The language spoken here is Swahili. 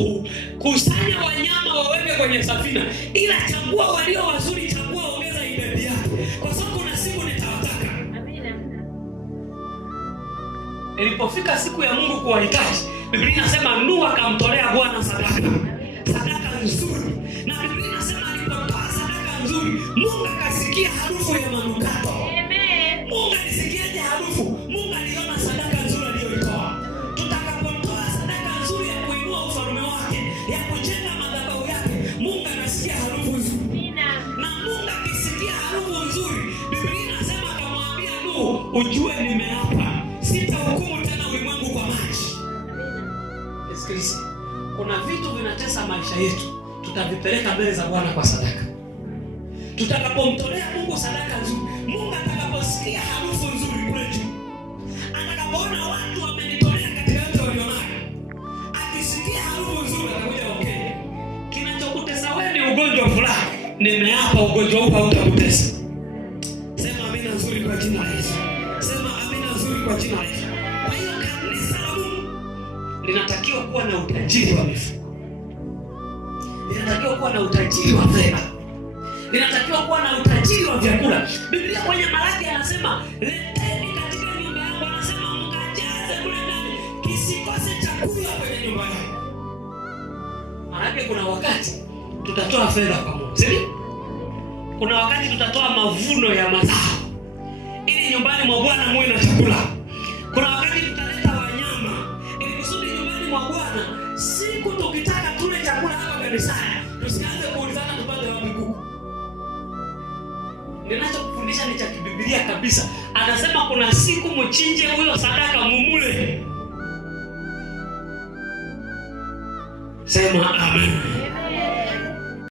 Nuhu, kusanya wanyama waweke kwenye safina, ila chagua walio wazuri, chagua ongeza idadi yake, kwa sababu kuna siku nitawataka. Amina. Ilipofika siku ya Mungu kuwahitaji, Biblia inasema Nuhu akamtolea Bwana sadaka nzuri. Na Biblia inasema alipotoa sadaka nzuri, Mungu akasikia harufu ya manukato. Amen. Mungu alisikiaje harufu? Mungu aliona sadaka nzuri aliyoitoa. Tutakapotoa sadaka nzuri ya kuinua ufalme wake, ya kujenga madhabahu yake, Mungu anasikia harufu nzuri. Na Mungu akisikia harufu nzuri, Biblia inasema akamwambia Nuhu, ujue nimeapa, sitahukumu tena ulimwengu kwa maji. Sikiliza. Kuna vitu vinatesa maisha yetu, tutavipeleka mbele za Bwana kwa sadaka. Tutakapomtolea Mungu sadaka nzuri, Mungu atakaposikia harufu nzuri kule juu, atakapoona watu wamenitolea katika yote walionayo, akisikia harufu nzuri atakuja, okay, kinachokutesa wewe ni ugonjwa fulani, nimeapa ugonjwa huu hautakutesa. Sema amina nzuri kwa jina la Yesu. Sema amina nzuri kwa jina la Yesu. Kwa hiyo kanisa la Mungu linatakiwa kuwa na utajiri wa mifugo. Linatakiwa kuwa na utajiri wa fedha. Linatakiwa kuwa na utajiri wa vyakula. Biblia kwenye Malaki anasema, leteni katika nyumba yangu, anasema mkajaze kule ndani, kisikose chakula kwenye nyumba yangu. Maana kuna wakati tutatoa fedha kwa Mungu, sivyo? Kuna wakati tutatoa mavuno ya mazao ili nyumbani mwa Bwana muwe na chakula. Kuna wakati tutaleta wanyama ili kusudi nyumbani mwa Bwana siku tukitaka tule chakula hapa kanisani, tusianze kuulizana tupate wapi kuku. Ninachokufundisha ni cha kibiblia kabisa. Anasema kuna siku mchinje huyo sadaka mumule. Sema amen.